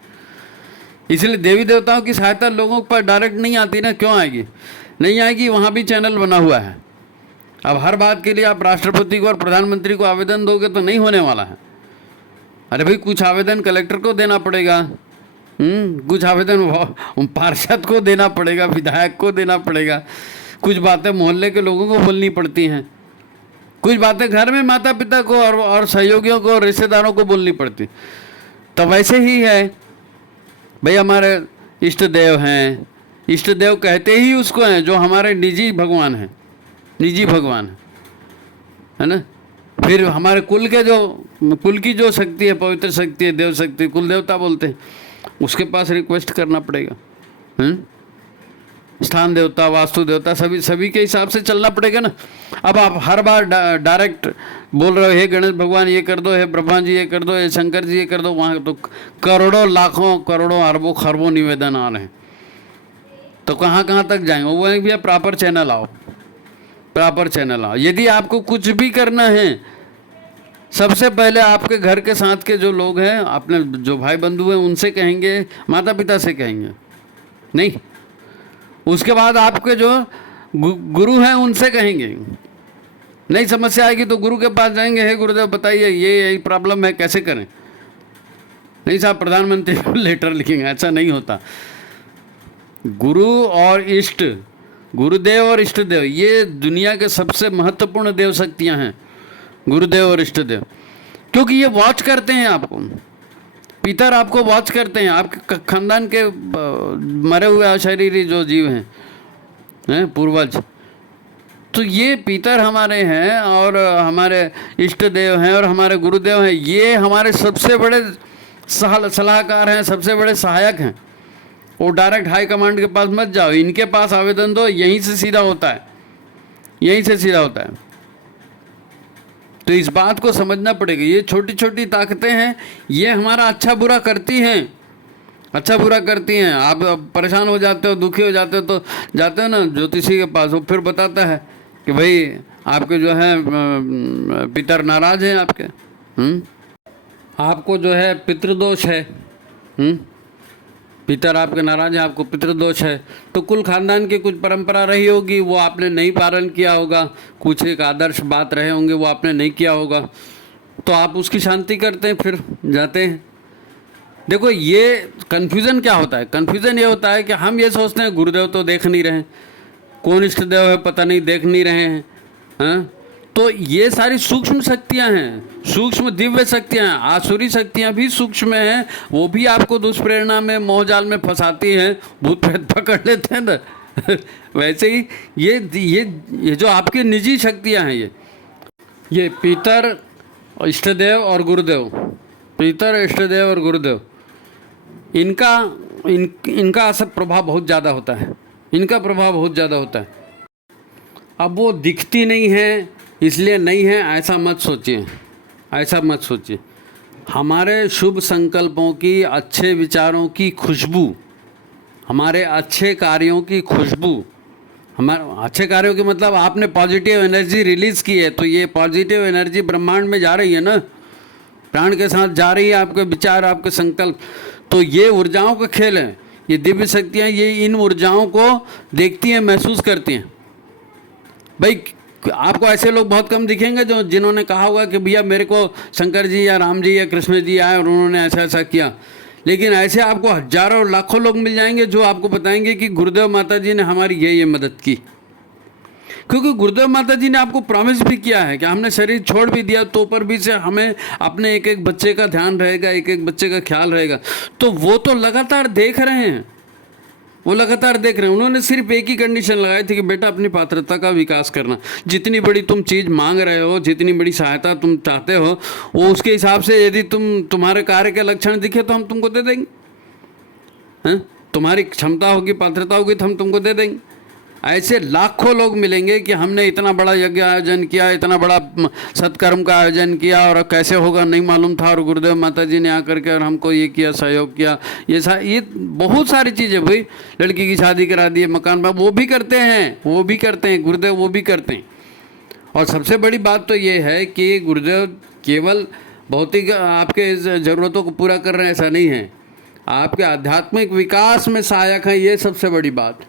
इसलिए देवी देवताओं की सहायता लोगों पर डायरेक्ट नहीं आती ना। क्यों आएगी? नहीं आएगी, वहाँ भी चैनल बना हुआ है। अब हर बात के लिए आप राष्ट्रपति को और प्रधानमंत्री को आवेदन दोगे तो नहीं होने वाला है। अरे भाई, कुछ आवेदन कलेक्टर को देना पड़ेगा, कुछ आवेदन पार्षद को देना पड़ेगा, विधायक को देना पड़ेगा, कुछ बातें मोहल्ले के लोगों को बोलनी पड़ती हैं, कुछ बातें घर में माता पिता को और सहयोगियों को और रिश्तेदारों को बोलनी पड़ती। तो वैसे ही है भाई, हमारे इष्ट देव हैं। इष्ट देव कहते ही उसको हैं जो हमारे निजी भगवान हैं, निजी भगवान है ना। फिर हमारे कुल की जो शक्ति है, पवित्र शक्ति है, देव शक्ति, कुल देवता बोलते हैं, उसके पास रिक्वेस्ट करना पड़ेगा। स्थान देवता, वास्तु देवता, सभी के हिसाब से चलना पड़ेगा ना। अब आप हर बार डायरेक्ट बोल रहे हो, हे गणेश भगवान ये कर दो, हे ब्रह्मा जी ये कर दो, हे शंकर जी ये कर दो, वहाँ तो करोड़ों लाखों करोड़ों अरबों खरबों निवेदन आ रहे हैं, तो कहाँ कहाँ तक जाएंगे? वो भैया प्रॉपर चैनल आओ, प्रॉपर चैनल आओ। यदि आपको कुछ भी करना है, सबसे पहले आपके घर के साथ के जो लोग हैं, अपने जो भाई बंधु हैं, उनसे कहेंगे, माता पिता से कहेंगे नहीं, उसके बाद आपके जो गुरु हैं उनसे कहेंगे। नहीं समस्या आएगी तो गुरु के पास जाएंगे, हे गुरुदेव बताइए ये प्रॉब्लम है, कैसे करें? नहीं साहब प्रधानमंत्री को लेटर लिखेंगे, ऐसा नहीं होता। गुरु और इष्ट, गुरुदेव और इष्ट देव, ये दुनिया के सबसे महत्वपूर्ण देव शक्तियाँ हैं, गुरुदेव और इष्ट देव, क्योंकि ये वॉच करते हैं आपको। पितर आपको वॉच करते हैं, आपके खानदान के मरे हुए अशरीरी जो जीव हैं पूर्वज, तो ये पितर हमारे हैं और हमारे इष्ट देव हैं और हमारे गुरुदेव हैं। ये हमारे सबसे बड़े सलाहकार हैं, सबसे बड़े सहायक हैं। वो डायरेक्ट हाई कमांड के पास मत जाओ, इनके पास आवेदन दो, यहीं से सीधा होता है, यहीं से सीधा होता है। तो इस बात को समझना पड़ेगा। ये छोटी छोटी ताकतें हैं, ये हमारा अच्छा बुरा करती हैं, अच्छा बुरा करती हैं। आप परेशान हो जाते हो, दुखी हो जाते हो, तो जाते हो ना ज्योतिषी के पास, वो फिर बताता है कि भाई आपके जो है पितर नाराज हैं आपके, आपको जो है पितृदोष है, पितर आपके नाराज है, आपको पितृदोष है। तो कुल खानदान की कुछ परंपरा रही होगी, वो आपने नहीं पालन किया होगा, कुछ एक आदर्श बात रहे होंगे, वो आपने नहीं किया होगा, तो आप उसकी शांति करते हैं, फिर जाते हैं। देखो ये कन्फ्यूज़न क्या होता है? कन्फ्यूज़न ये होता है कि हम ये सोचते हैं गुरुदेव तो देख नहीं रहे, कौन इष्ट देव है पता नहीं, देख नहीं रहे हैं, हाँ? तो ये सारी सूक्ष्म शक्तियां हैं, सूक्ष्म दिव्य शक्तियां हैं। आसुरी शक्तियां भी सूक्ष्म हैं, वो भी आपको दुष्प्रेरणा में, मोहजाल में फंसाती हैं, भूत प्रेत पकड़ लेते हैं ना वैसे ही ये जो आपकी निजी शक्तियां हैं, ये पितर, इष्टदेव और गुरुदेव, पितर, इष्टदेव और गुरुदेव, इनका असर प्रभाव बहुत ज़्यादा होता है, इनका प्रभाव बहुत ज़्यादा होता है। अब वो दिखती नहीं है इसलिए नहीं है, ऐसा मत सोचिए, ऐसा मत सोचिए। हमारे शुभ संकल्पों की, अच्छे विचारों की खुशबू, हमारे अच्छे कार्यों की खुशबू, हमारे अच्छे कार्यों की मतलब आपने पॉजिटिव एनर्जी रिलीज़ की है, तो ये पॉजिटिव एनर्जी ब्रह्मांड में जा रही है ना, प्राण के साथ जा रही है, आपके विचार, आपके संकल्प। तो ये ऊर्जाओं का खेल है, ये दिव्य शक्तियाँ ये इन ऊर्जाओं को देखती हैं, महसूस करती हैं। भाई आपको ऐसे लोग बहुत कम दिखेंगे जो जिन्होंने कहा होगा कि भैया मेरे को शंकर जी या राम जी या कृष्ण जी आए और उन्होंने ऐसा ऐसा किया, लेकिन ऐसे आपको हजारों लाखों लोग मिल जाएंगे जो आपको बताएंगे कि गुरुदेव माता जी ने हमारी ये मदद की। क्योंकि गुरुदेव माता जी ने आपको प्रॉमिस भी किया है कि हमने शरीर छोड़ भी दिया तो पर भी से हमें अपने एक एक बच्चे का ध्यान रहेगा, एक एक बच्चे का ख्याल रहेगा। तो वो तो लगातार देख रहे हैं, वो लगातार देख रहे हैं। उन्होंने सिर्फ एक ही कंडीशन लगाई थी कि बेटा अपनी पात्रता का विकास करना, जितनी बड़ी तुम चीज़ मांग रहे हो, जितनी बड़ी सहायता तुम चाहते हो, वो उसके हिसाब से यदि तुम्हारे कार्य के लक्षण दिखे तो हम तुमको दे देंगे। हैं? तुम्हारी क्षमता होगी, पात्रता होगी तो हम तुमको दे देंगे। ऐसे लाखों लोग मिलेंगे कि हमने इतना बड़ा यज्ञ आयोजन किया, इतना बड़ा सत्कर्म का आयोजन किया और कैसे होगा नहीं मालूम था, और गुरुदेव माता जी ने आकर के और हमको ये किया, सहयोग किया। ये बहुत सारी चीज़ें भाई, लड़की की शादी करा दी, मकान पर, वो भी करते हैं, वो भी करते हैं गुरुदेव, वो भी करते हैं। और सबसे बड़ी बात तो ये है कि गुरुदेव केवल भौतिक आपके ज़रूरतों को पूरा कर रहे हैं, ऐसा नहीं है, आपके आध्यात्मिक विकास में सहायक है। ये सबसे बड़ी बात,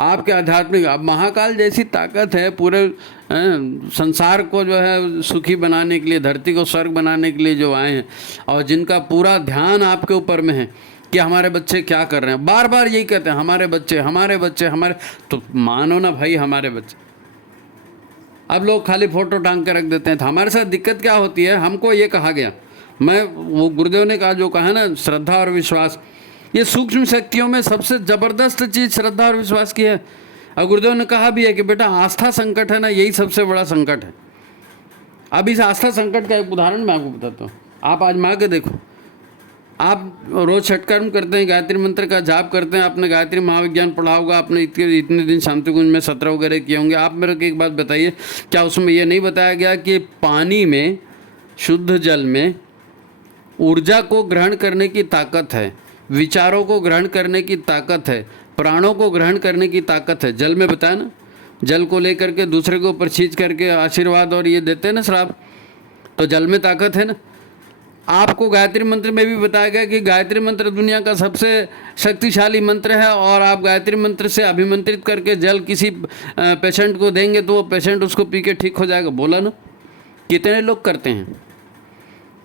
आपके आध्यात्मिक, अब महाकाल जैसी ताकत है पूरे संसार को जो है सुखी बनाने के लिए, धरती को स्वर्ग बनाने के लिए जो आए हैं, और जिनका पूरा ध्यान आपके ऊपर में है कि हमारे बच्चे क्या कर रहे हैं, बार बार यही कहते हैं हमारे बच्चे, हमारे बच्चे, हमारे, तो मानो ना भाई हमारे बच्चे। अब लोग खाली फोटो टांग के रख देते हैं। तो हमारे साथ दिक्कत क्या होती है, हमको ये कहा गया, मैं वो गुरुदेव ने कहा जो कहा ना, श्रद्धा और विश्वास, ये सूक्ष्म शक्तियों में सबसे ज़बरदस्त चीज़ श्रद्धा और विश्वास की है। और गुरुदेव ने कहा भी है कि बेटा आस्था संकट है ना, यही सबसे बड़ा संकट है। अब इस आस्था संकट का एक उदाहरण मैं आपको बताता हूँ, आप आजमा के देखो। आप रोज़ षटकर्म करते हैं, गायत्री मंत्र का जाप करते हैं, आपने गायत्री महाविज्ञान पढ़ा होगा, आपने इतने दिन शांति कुंज में सत्र वगैरह किए होंगे। आप मेरे को एक बात बताइए, क्या उसमें ये नहीं बताया गया कि पानी में, शुद्ध जल में ऊर्जा को ग्रहण करने की ताकत है, विचारों को ग्रहण करने की ताकत है, प्राणों को ग्रहण करने की ताकत है। जल में बताया ना, जल को लेकर के दूसरे के ऊपर छींच करके आशीर्वाद और ये देते हैं ना श्राप, तो जल में ताकत है ना। आपको गायत्री मंत्र में भी बताया गया कि गायत्री मंत्र दुनिया का सबसे शक्तिशाली मंत्र है, और आप गायत्री मंत्र से अभिमंत्रित करके जल किसी पेशेंट को देंगे तो वो पेशेंट उसको पी के ठीक हो जाएगा। बोला ना, कितने लोग करते हैं,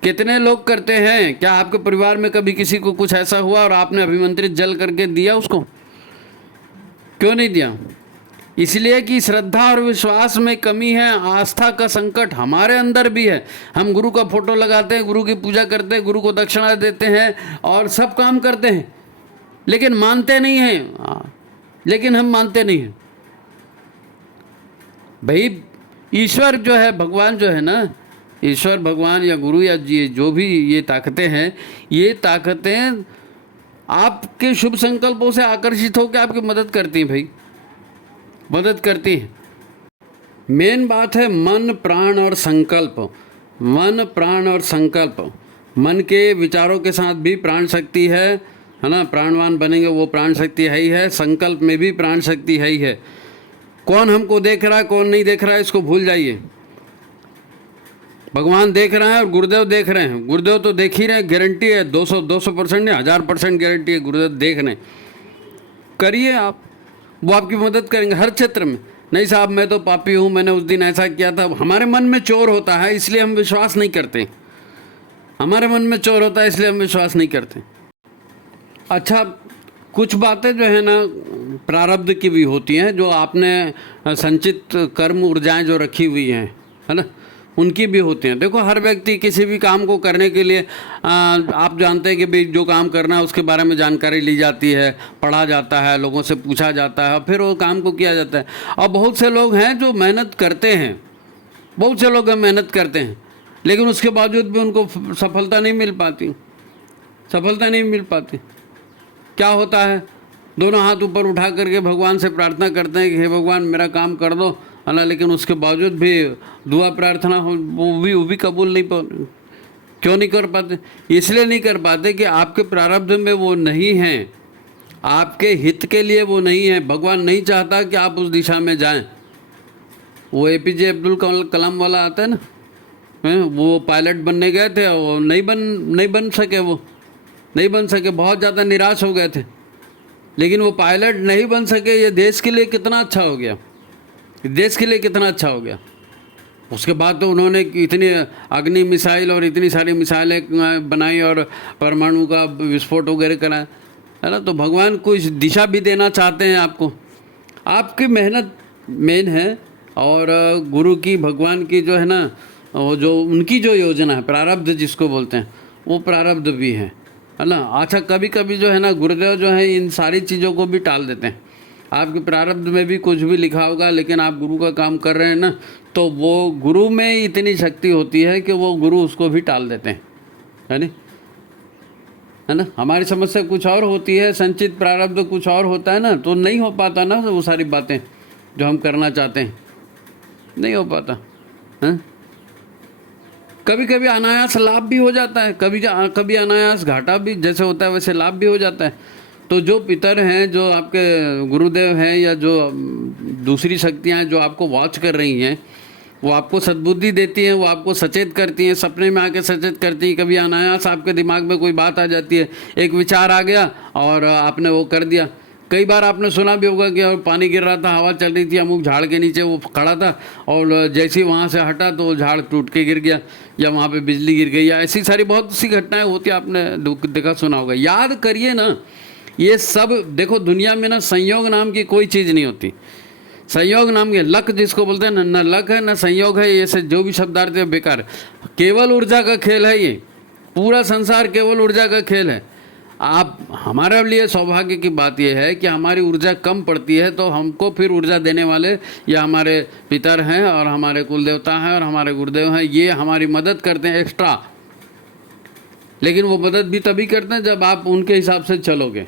कितने लोग करते हैं। क्या आपके परिवार में कभी किसी को कुछ ऐसा हुआ और आपने अभिमंत्रित जल करके दिया उसको? क्यों नहीं दिया? इसलिए कि श्रद्धा और विश्वास में कमी है, आस्था का संकट हमारे अंदर भी है। हम गुरु का फोटो लगाते हैं, गुरु की पूजा करते हैं, गुरु को दक्षिणा देते हैं और सब काम करते हैं, लेकिन मानते नहीं हैं। लेकिन हम मानते नहीं हैं भाई। ईश्वर जो है, भगवान जो है ना, ईश्वर भगवान या गुरु या जो भी ये ताकतें हैं, ये ताकतें आपके शुभ संकल्पों से आकर्षित होकर आपकी मदद करती हैं भाई, मदद करती हैं। मेन बात है मन, प्राण और संकल्प। मन, प्राण और संकल्प। मन के विचारों के साथ भी प्राण शक्ति है ना, प्राणवान बनेंगे वो प्राण शक्ति है ही है। संकल्प में भी प्राण शक्ति है ही है। कौन हमको देख रहा है, कौन नहीं देख रहा है, इसको भूल जाइए। भगवान देख रहे हैं और गुरुदेव देख रहे हैं। गुरुदेव तो देख ही रहे हैं, गारंटी है, 200% नहीं, 1000% गारंटी है, गुरुदेव देख रहे हैं। करिए आप, वो आपकी मदद करेंगे हर क्षेत्र में। नहीं साहब मैं तो पापी हूँ, मैंने उस दिन ऐसा किया था, हमारे मन में चोर होता है इसलिए हम विश्वास नहीं करते। हमारे मन में चोर होता है इसलिए हम विश्वास नहीं करते। अच्छा, कुछ बातें जो है ना प्रारब्ध की भी होती हैं, जो आपने संचित कर्म ऊर्जाएं जो रखी हुई हैं, है ना, उनकी भी होती हैं। देखो, हर व्यक्ति किसी भी काम को करने के लिए आप जानते हैं कि भाई जो काम करना है उसके बारे में जानकारी ली जाती है, पढ़ा जाता है, लोगों से पूछा जाता है, फिर वो काम को किया जाता है। और बहुत से लोग हैं जो मेहनत करते हैं, बहुत से लोग मेहनत करते हैं, लेकिन उसके बावजूद भी उनको सफलता नहीं मिल पाती, सफलता नहीं मिल पाती। क्या होता है, दोनों हाथ ऊपर उठा करके भगवान से प्रार्थना करते हैं कि हे भगवान मेरा काम कर दो, है ना, लेकिन उसके बावजूद भी दुआ प्रार्थना हो वो भी कबूल नहीं, क्यों नहीं कर पाते? इसलिए नहीं कर पाते कि आपके प्रारब्ध में वो नहीं हैं, आपके हित के लिए वो नहीं है। भगवान नहीं चाहता कि आप उस दिशा में जाएं। वो APJ अब्दुल कलाम वाला आता है ना, वो पायलट बनने गए थे, वो नहीं बन सके, वो नहीं बन सके, बहुत ज़्यादा निराश हो गए थे, लेकिन वो पायलट नहीं बन सके। ये देश के लिए कितना अच्छा हो गया, देश के लिए कितना अच्छा हो गया। उसके बाद तो उन्होंने इतनी अग्नि मिसाइल और इतनी सारी मिसाइलें बनाई और परमाणु का विस्फोट वगैरह कराया, है ना। तो भगवान को इस दिशा भी देना चाहते हैं आपको। आपकी मेहनत मेन है, और गुरु की, भगवान की जो है ना, वो जो उनकी जो योजना है, प्रारब्ध जिसको बोलते हैं, वो प्रारब्ध भी है ना। अच्छा, कभी कभी जो है ना गुरुदेव जो है इन सारी चीज़ों को भी टाल देते हैं। आपके प्रारब्ध में भी कुछ भी लिखा होगा, लेकिन आप गुरु का काम कर रहे हैं ना, तो वो गुरु में इतनी शक्ति होती है कि वो गुरु उसको भी टाल देते हैं, है नहीं। है ना। हमारी समस्या कुछ और होती है, संचित प्रारब्ध कुछ और होता है ना, तो नहीं हो पाता ना वो सारी बातें जो हम करना चाहते हैं, नहीं हो पाता है। कभी कभी अनायास लाभ भी हो जाता है, कभी अनायास घाटा भी, जैसे होता है वैसे लाभ भी हो जाता है। तो जो पितर हैं, जो आपके गुरुदेव हैं, या जो दूसरी शक्तियाँ हैं जो आपको वॉच कर रही हैं, वो आपको सद्बुद्धि देती हैं, वो आपको सचेत करती हैं, सपने में आके सचेत करती हैं। कभी अनायास आपके दिमाग में कोई बात आ जाती है, एक विचार आ गया और आपने वो कर दिया। कई बार आपने सुना भी होगा कि और पानी गिर रहा था, हवा चल रही थी, अमुक झाड़ के नीचे वो खड़ा था और जैसे ही वहाँ से हटा तो वो झाड़ टूट के गिर गया, या वहाँ पे बिजली गिर गई, या ऐसी सारी बहुत सी घटनाएं होती है, आपने देखा सुना होगा। याद करिए ना, ये सब देखो, दुनिया में ना संयोग नाम की कोई चीज़ नहीं होती। संयोग नाम के, लक जिसको बोलते हैं ना, न लक है न संयोग है, ये से जो भी शब्दार्थ है बेकार। केवल ऊर्जा का खेल है ये, पूरा संसार केवल ऊर्जा का खेल है। आप, हमारे लिए सौभाग्य की बात यह है कि हमारी ऊर्जा कम पड़ती है, तो हमको फिर ऊर्जा देने वाले या हमारे पितर हैं और हमारे कुल देवता हैं और हमारे गुरुदेव हैं, ये हमारी मदद करते हैं एक्स्ट्रा। लेकिन वो मदद भी तभी करते हैं जब आप उनके हिसाब से चलोगे।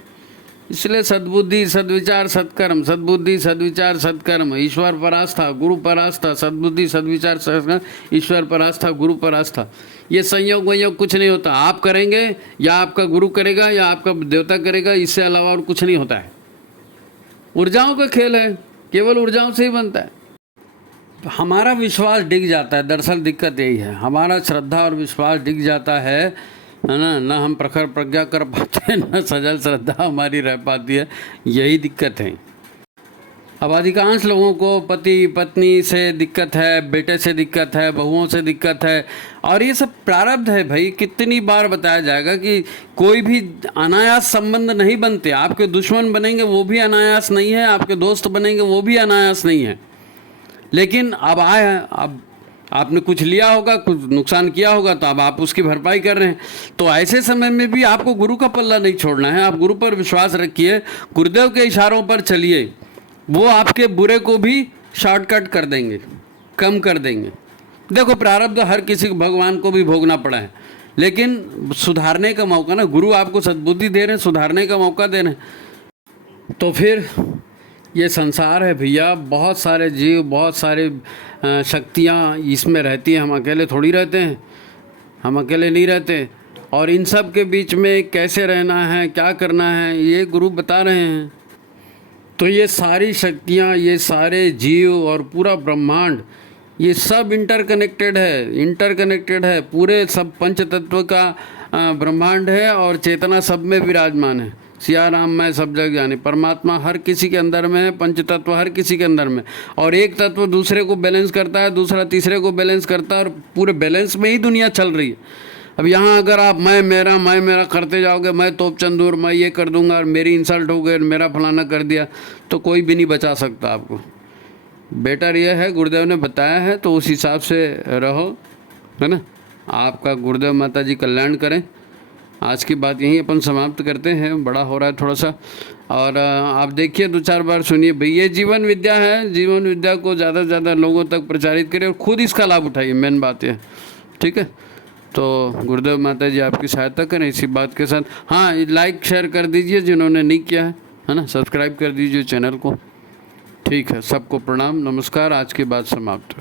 इसलिए सद्बुद्धि सद्विचार सत्कर्म, सद्बुद्धि सद्विचार सत्कर्म, ईश्वर पर आस्था गुरु पर आस्था, सद्बुद्धि सद्विचार सत्कर्म, ईश्वर पर आस्था गुरु पर आस्था। ये संयोग वयोग कुछ नहीं होता। आप करेंगे या आपका गुरु करेगा या आपका देवता करेगा, इससे अलावा और कुछ नहीं होता है। ऊर्जाओं का खेल है, केवल ऊर्जाओं से ही बनता है। तो हमारा विश्वास डिग जाता है, दरअसल दिक्कत यही है, हमारा श्रद्धा और विश्वास डिग जाता है ना। ना हम प्रखर प्रज्ञा कर पाते हैं, ना सजल श्रद्धा हमारी रह पाती है, यही दिक्कत है। अब अधिकांश लोगों को पति पत्नी से दिक्कत है, बेटे से दिक्कत है, बहुओं से दिक्कत है, और ये सब प्रारब्ध है भाई। कितनी बार बताया जाएगा कि कोई भी अनायास संबंध नहीं बनते। आपके दुश्मन बनेंगे वो भी अनायास नहीं है, आपके दोस्त बनेंगे वो भी अनायास नहीं है। लेकिन अब अब आपने कुछ लिया होगा, कुछ नुकसान किया होगा, तो अब आप उसकी भरपाई कर रहे हैं। तो ऐसे समय में भी आपको गुरु का पल्ला नहीं छोड़ना है। आप गुरु पर विश्वास रखिए, गुरुदेव के इशारों पर चलिए, वो आपके बुरे को भी शॉर्टकट कर देंगे, कम कर देंगे। देखो, प्रारब्ध हर किसी को, भगवान को भी भोगना पड़ा है, लेकिन सुधारने का मौका ना, गुरु आपको सद्बुद्धि दे रहे हैं, सुधारने का मौका दे रहे हैं। तो फिर ये संसार है भैया, बहुत सारे जीव, बहुत सारे शक्तियाँ इसमें रहती हैं। हम अकेले थोड़ी रहते हैं, हम अकेले नहीं रहते। और इन सब के बीच में कैसे रहना है, क्या करना है, ये गुरु बता रहे हैं। तो ये सारी शक्तियाँ, ये सारे जीव और पूरा ब्रह्मांड, ये सब इंटरकनेक्टेड है। पूरे सब पंच तत्व का ब्रह्मांड है और चेतना सब में विराजमान है। सिया राम मैं सब जग जाने, परमात्मा हर किसी के अंदर में है, पंच तत्व हर किसी के अंदर में। और एक तत्व दूसरे को बैलेंस करता है, दूसरा तीसरे को बैलेंस करता है, और पूरे बैलेंस में ही दुनिया चल रही है। अब यहाँ अगर आप मैं मेरा करते जाओगे, मैं तोप चंदूर, मैं ये कर दूंगा और मेरी इंसल्ट हो गई, मेरा फलाना कर दिया, तो कोई भी नहीं बचा सकता आपको। बेटर ये है, गुरुदेव ने बताया है तो उस हिसाब से रहो, है ना। आपका गुरुदेव माता जी कल्याण करें। आज की बात यहीं अपन समाप्त करते हैं, बड़ा हो रहा है थोड़ा सा। और आप देखिए, 2-4 बार सुनिए भाई, ये जीवन विद्या है। जीवन विद्या को ज़्यादा से ज़्यादा लोगों तक प्रचारित करें और खुद इसका लाभ उठाइए, मेन बात है, ठीक है। तो गुरुदेव माता जी आपकी सहायता करें इसी बात के साथ। हाँ, लाइक शेयर कर दीजिए जिन्होंने नहीं किया है ना, सब्सक्राइब कर दीजिए चैनल को। ठीक है, सबको प्रणाम, नमस्कार। आज की बात समाप्त।